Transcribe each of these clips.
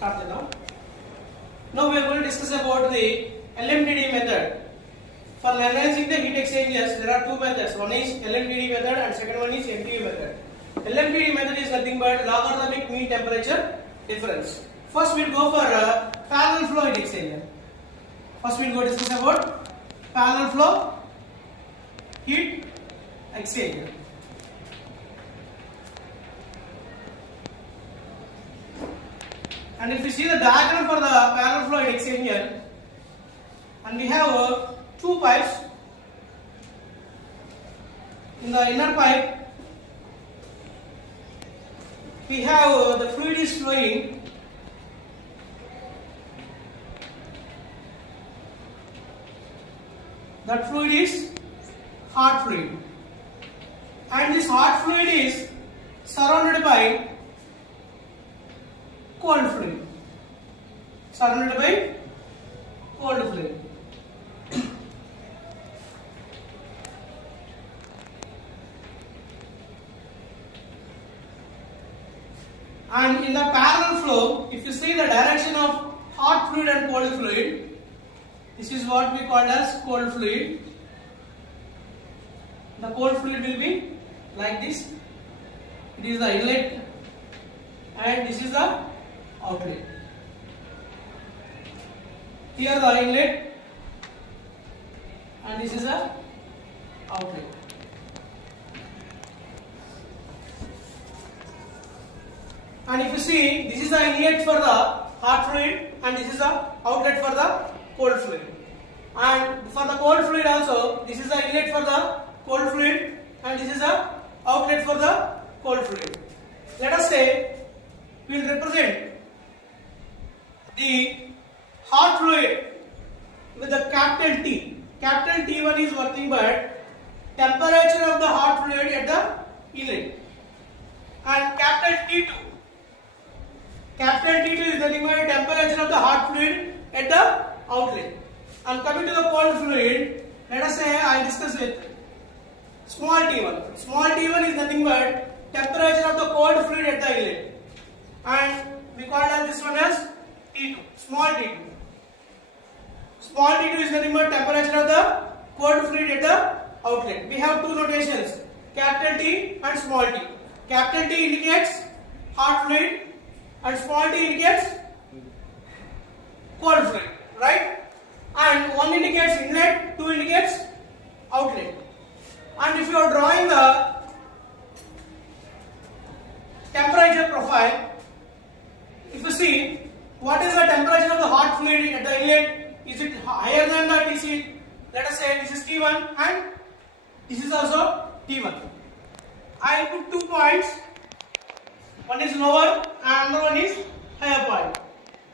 start now. Now we are going to discuss about the LMTD method. For analyzing the heat exchangers, there are two methods. One is LMTD method and second one is MTD method. LMTD method is nothing but logarithmic mean temperature difference. First we will go for parallel flow heat exchanger. First we will go discuss about parallel flow heat exchanger. And if you see the diagram for the parallel flow heat exchanger, and we have two pipes. In the inner pipe, we have the fluid is flowing. That fluid is hot fluid, and this hot fluid is surrounded by cold fluid. Surrounded by cold fluid. And in the parallel flow, if you see the direction of hot fluid and cold fluid, this is what we call as cold fluid. The cold fluid will be like this. It is the inlet and this is the outlet. Here the inlet and this is the outlet. And if you see, this is the inlet for the hot fluid and this is the outlet for the cold fluid. And for the cold fluid also, this is the inlet for the cold fluid and this is the outlet for the cold fluid. Let us say we will represent the hot fluid with the capital T. Capital T1 is nothing but temperature of the hot fluid at the inlet. And capital T2. Capital T2 is nothing but temperature of the hot fluid at the outlet. And coming to the cold fluid, let us say I discuss with small t1. Small t1 is nothing but temperature of the cold fluid at the inlet. And we call this one as T2, small t2. Small t2 is nothing but temperature of the cold fluid at the outlet. We have two notations, capital T and small t. Capital T indicates hot fluid and small t indicates cold fluid, right? And one indicates inlet, two indicates outlet. And if you are drawing the temperature profile, if you see what is the temperature of the hot fluid at the inlet, is it higher than the TC? Let us say this is T1 and this is also T1. I will put 2 points. One is lower and another one is higher point.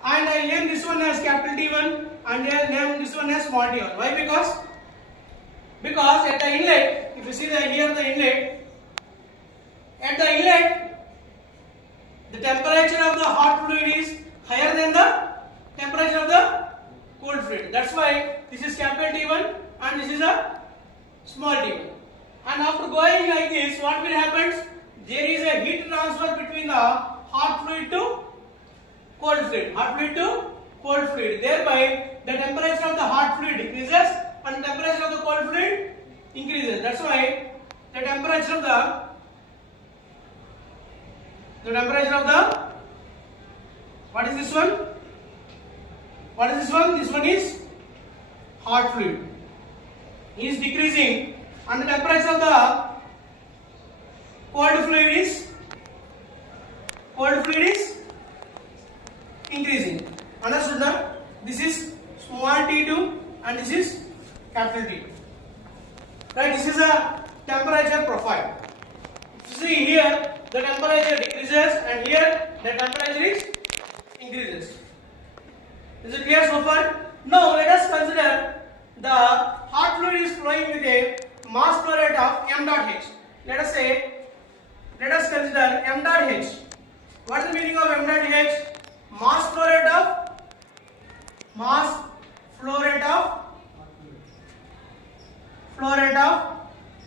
And I name this one as capital T1 and I name this one as small t1. Why? Because at the inlet, if you see here the inlet, at the inlet, the temperature of the hot fluid is higher than the temperature of the cold fluid. That's why this is capital T1 and this is a small t1. And after going like this, what will happen? There is a heat transfer between the hot fluid to cold fluid. Hot fluid to cold fluid. Thereby, the temperature of the hot fluid decreases and the temperature of the cold fluid increases. That's why the temperature of the what is this one? What is this one? This one is hot fluid. Is decreasing and the temperature of the cold fluid is increasing. Understood now? This is small t2 and this is capital T2. Right? This is a temperature profile. See here the temperature decreases and here the temperature is increases. Is it clear so far? Now let us consider the hot fluid is flowing with a mass flow rate of m dot h. Let us consider m dot h. What is the meaning of m dot h? Mass flow rate of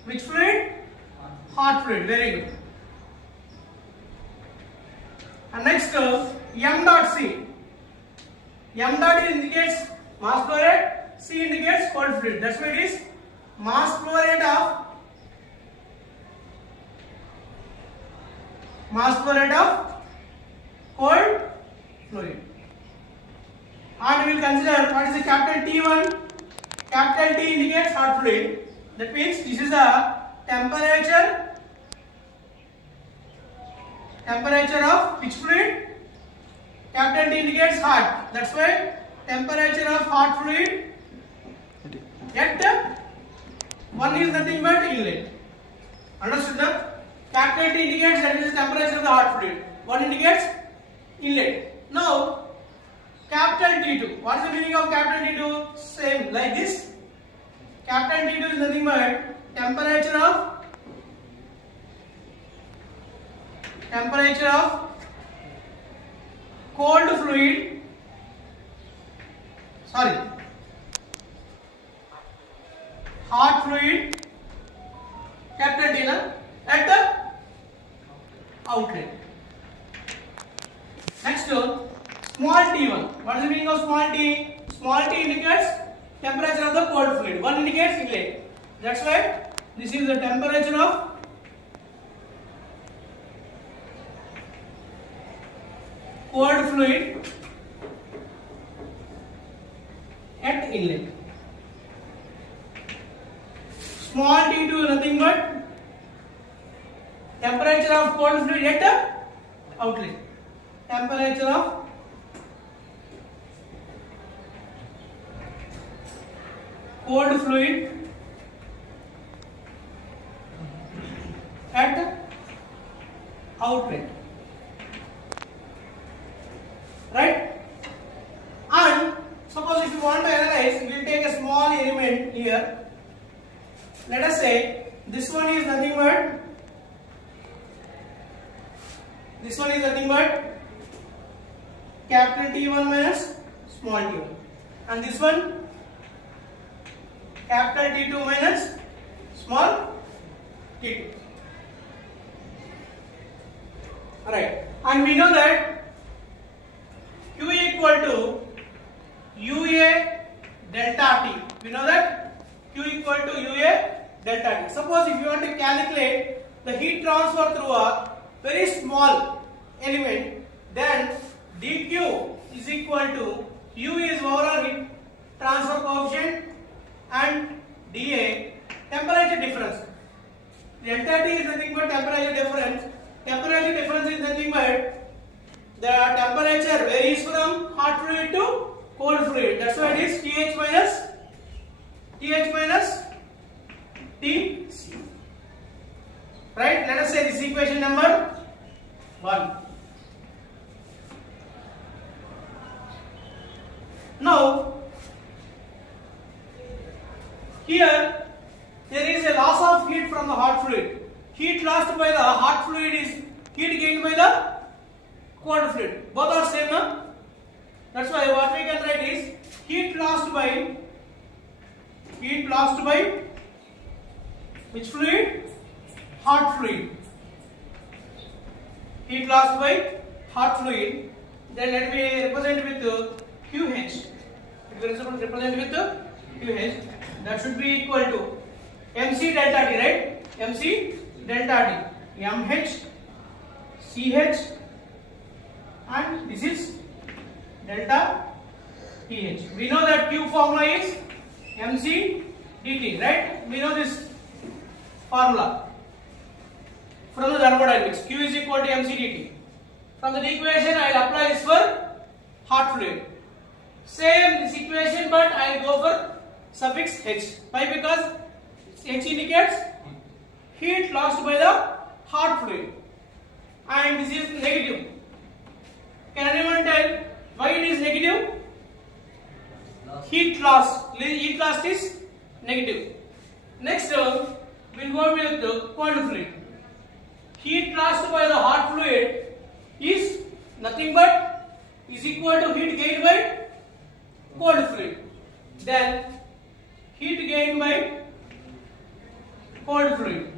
which fluid? Hot fluid. Very good. And next m dot c. M dot indicates mass flow rate, C indicates cold fluid. That's why it is mass flow rate of cold fluid. And we will consider what is the capital T1. Capital T indicates hot fluid. That means this is the temperature of which fluid? Capital T indicates hot. That's why temperature of hot fluid at one is nothing but inlet. Understood? Now, capital T indicates that is the temperature of the hot fluid. One indicates inlet. Now, capital T2. What is the meaning of capital T2? Same like this. Capital T2 is nothing but temperature of cold fluid. Hot fluid. Capital T at the outlet. Next, small t1. What is the meaning of small t? Small t indicates temperature of the cold fluid. One indicates inlet. That's why this is the temperature of cold fluid at inlet. Small t2 is nothing but temperature of cold fluid at the outlet. Temperature of cold fluid at outlet. Right? And suppose if you want to analyze, we will take a small element here. Let us say this one is nothing but capital T1 minus small t1, and this one capital T2 minus small t2. Alright, and we know that Q equal to UA delta T. We know that Q equal to UA delta T. Suppose if you want to calculate the heat transfer through a very small element, then dQ is equal to U is overall heat transfer coefficient and dA temperature difference. Delta T is nothing but temperature difference. Temperature difference is nothing but the temperature varies from hot fluid to cold fluid. That's why it is TH minus TC. Right? Let us say this equation number 1. Now, here there is a loss of heat from the hot fluid. Heat lost by the hot fluid is heat gained by the cold fluid. Both are same, no? That's why what we can write is heat lost by which fluid? Hot fluid. Heat lost by hot fluid. Then let me represent with QH. It will represent with QH. That should be equal to MC delta T, right? MC delta T. MH, CH, and this is delta PH. We know that Q formula is MC dt, right? We know this formula from the thermodynamics. Q is equal to MC dt. From the equation, I will apply this for hot fluid. Same this equation, but I will go for suffix H. Why? Because H indicates heat lost by the hot fluid, and this is negative. Can anyone tell why it is negative? Heat loss is negative. Next, we will go with the cold fluid. Heat lost by the hot fluid is nothing but is equal to heat gained by cold fluid. Then heat gained by cold fluid.